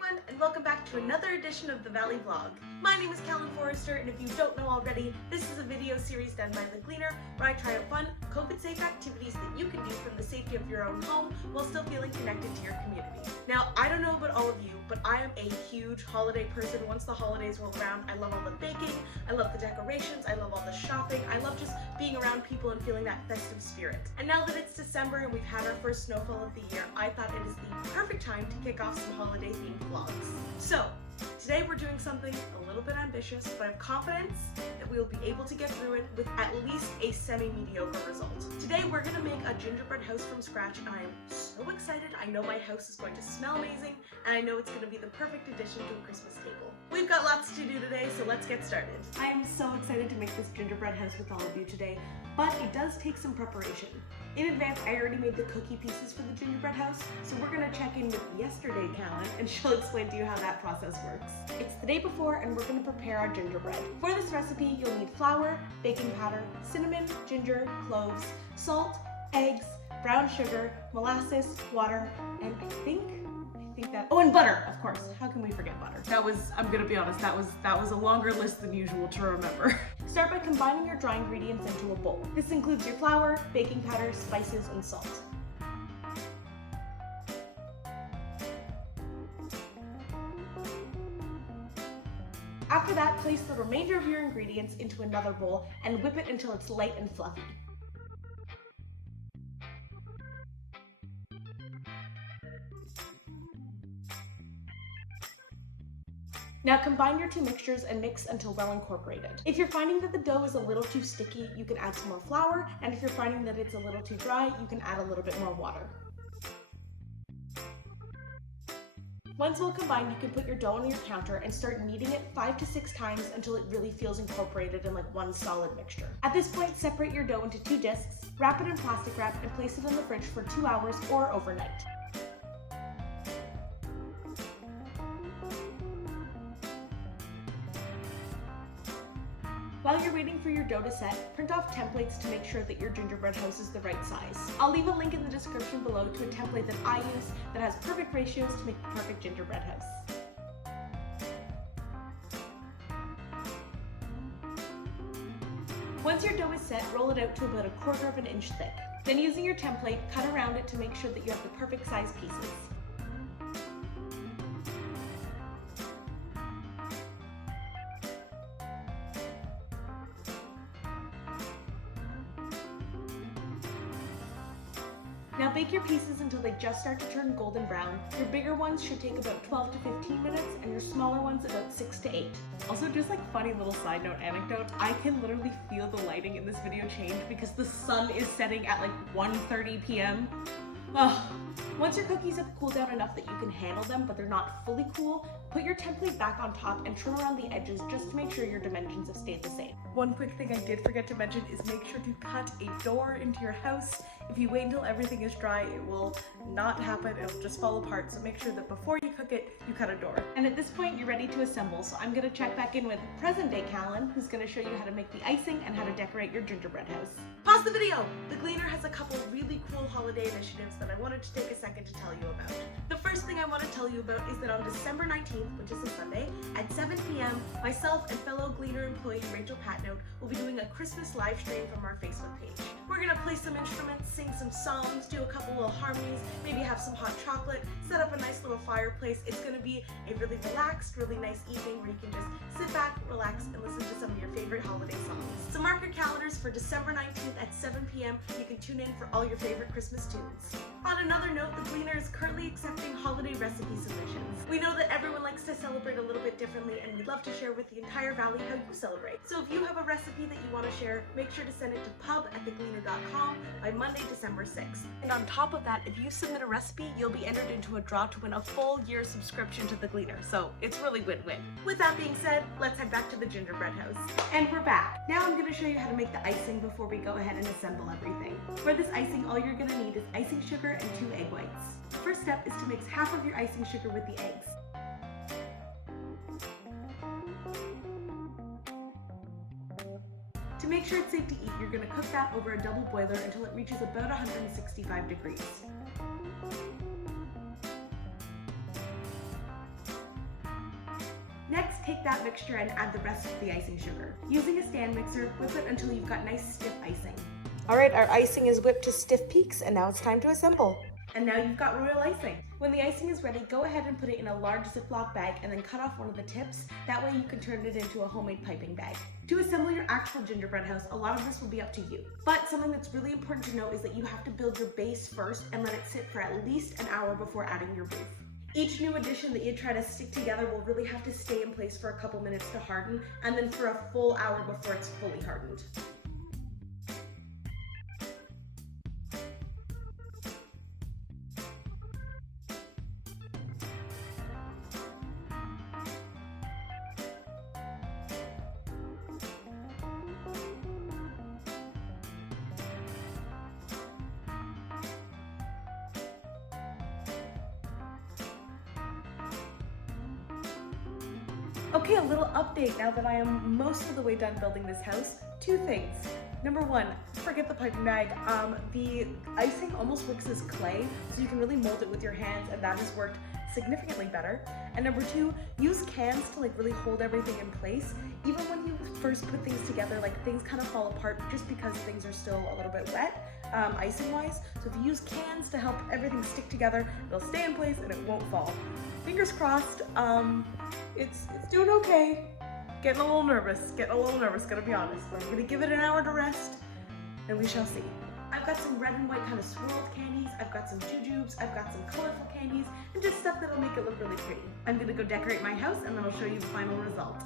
everyone, and welcome back to another edition of the Valley Vlog. My name is Callan Forrester, and if you don't know already, this is a video series done by the Gleaner where I try out fun, COVID-safe activities that you can do from the safety of your own home while still feeling connected to your community. Now, I don't know about all of you, but I am a huge holiday person. Once the holidays roll around, I love all the baking, I love the decorations, I love all the shopping, I love just being around people and feeling that festive spirit. And now that it's December and we've had our first snowfall of the year, I thought it is the perfect time to kick off some holiday-themed vlogs. So, today we're doing something a little bit ambitious, but I have confidence that we will be able to get through it with at least a semi-mediocre result. Today we're going to make a gingerbread house from scratch, and I am so excited. I know my house is going to smell amazing, and I know it's going to be the perfect addition to a Christmas table. We've got lots to do today, so let's get started. I am so excited to make this gingerbread house with all of you today, but it does take some preparation. In advance, I already made the cookie pieces for the gingerbread house, so we're going to check in with yesterday, Callan, and she'll explain to you how that process works. It's the day before, and we're going to prepare our gingerbread. For this recipe, you'll need flour, baking powder, cinnamon, ginger, cloves, salt, eggs, brown sugar, molasses, water, and I think that, oh, and butter, of course. How can we forget butter? I'm gonna be honest, that was a longer list than usual to remember. Start by combining your dry ingredients into a bowl. This includes your flour, baking powder, spices, and salt. After that, place the remainder of your ingredients into another bowl and whip it until it's light and fluffy. Now combine your two mixtures and mix until well incorporated. If you're finding that the dough is a little too sticky, you can add some more flour, and if you're finding that it's a little too dry, you can add a little bit more water. Once well combined, you can put your dough on your counter and start kneading it 5 to 6 times until it really feels incorporated in like one solid mixture. At this point, separate your dough into 2 discs, wrap it in plastic wrap, and place it in the fridge for 2 hours or overnight. While you're waiting for your dough to set, print off templates to make sure that your gingerbread house is the right size. I'll leave a link in the description below to a template that I use that has perfect ratios to make the perfect gingerbread house. Once your dough is set, roll it out to about 1/4 inch thick. Then using your template, cut around it to make sure that you have the perfect size pieces. Now bake your pieces until they just start to turn golden brown. Your bigger ones should take about 12 to 15 minutes and your smaller ones about 6 to 8. Also, just like funny little side note anecdote, I can literally feel the lighting in this video change because the sun is setting at like 1:30 p.m. Once your cookies have cooled down enough that you can handle them but they're not fully cool, put your template back on top and trim around the edges just to make sure your dimensions have stayed the same. One quick thing I did forget to mention is make sure to cut a door into your house. If you wait until everything is dry, it will not happen, it'll just fall apart, so make sure that before you cook it, you cut a door. And at this point, you're ready to assemble, so I'm gonna check back in with present day Callan, who's gonna show you how to make the icing and how to decorate your gingerbread house. Pause the video! The Gleaner has a couple really cool holiday initiatives that I wanted to take a second to tell you about. The first thing I want to tell you about is that on December 19th, which is a Sunday, at 7 p.m., myself and fellow Gleaner employee Rachel Patnote will be doing a Christmas live stream from our Facebook page. We're gonna play some instruments, sing some songs, do a couple little harmonies, maybe have some hot chocolate, set up a nice little fireplace. It's gonna be a really relaxed, really nice evening where you can just sit back, relax, and listen to some of your favorite holiday songs. So mark your calendars for December 19th at 7 p.m. You can tune in for all your favorite Christmas tunes. On another note, the Gleaner is currently accepting holiday recipe submissions. We know that everyone likes to celebrate a little bit differently, and we'd love to share with the entire valley how you celebrate. So if you have a recipe that you want to share, make sure to send it to pub@thegleaner.com by Monday, December 6th. And on top of that, if you submit a recipe, you'll be entered into a draw to win a full year subscription to the Gleaner. So it's really win-win. With that being said, let's head back to the gingerbread house. And we're back. Now I'm going to show you how to make the icing before we go ahead and assemble everything. For this icing, all you're going to need is icing sugar and 2 egg whites. The first step is to mix half of your icing sugar with the eggs. To make sure it's safe to eat, you're going to cook that over a double boiler until it reaches about 165 degrees. take that mixture and add the rest of the icing sugar. Using a stand mixer, whip it until you've got nice stiff icing. Alright, our icing is whipped to stiff peaks, and now it's time to assemble. And now you've got royal icing. When the icing is ready, go ahead and put it in a large Ziploc bag and then cut off one of the tips. That way you can turn it into a homemade piping bag. To assemble your actual gingerbread house, a lot of this will be up to you. But something that's really important to know is that you have to build your base first and let it sit for at least an hour before adding your roof. Each new addition that you try to stick together will really have to stay in place for a couple minutes to harden, and then for a full hour before it's fully hardened. Okay, a little update now that I am most of the way done building this house. Two things. Number one, forget the piping bag. The icing almost works as clay, so you can really mold it with your hands, and that has worked significantly better. And number two, use cans to really hold everything in place. Even when you first put things together, things kind of fall apart just because things are still a little bit wet, icing wise. So if you use cans to help everything stick together, it'll stay in place and it won't fall. Fingers crossed. It's doing okay. Getting a little nervous, gonna be honest. But I'm gonna give it an hour to rest, and we shall see. I've got some red and white kind of swirled candies, I've got some jujubes, I've got some colorful candies, and just stuff that'll make it look really pretty. I'm gonna go decorate my house, and then I'll show you the final result.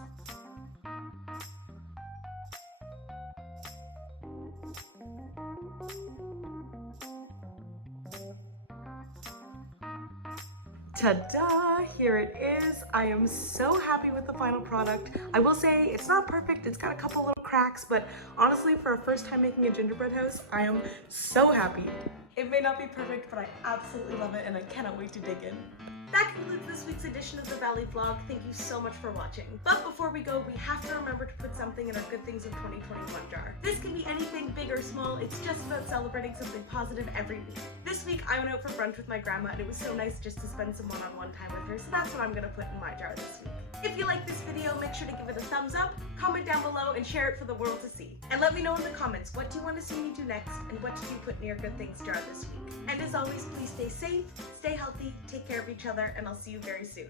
Ta-da! Here it is. I am so happy with the final product. I will say it's not perfect. It's got a couple little cracks, but honestly, for a first time making a gingerbread house, I am so happy. It may not be perfect, but I absolutely love it, and I cannot wait to dig in. That concludes this week's edition of the Valley Vlog. Thank you so much for watching. But before we go, we have to remember to put something in our Good Things of 2021 jar. This can be anything, big or small. It's just about celebrating something positive every week. This week, I went out for brunch with my grandma, and it was so nice just to spend some one-on-one time with her, so that's what I'm gonna put in my jar this week. If you like this video, make sure to give it a thumbs up, comment down below, and share it for the world to see. And let me know in the comments, what do you want to see me do next, and what did you put in your Good Things jar this week? And as always, please stay safe, stay healthy, take care of each other, and I'll see you very soon.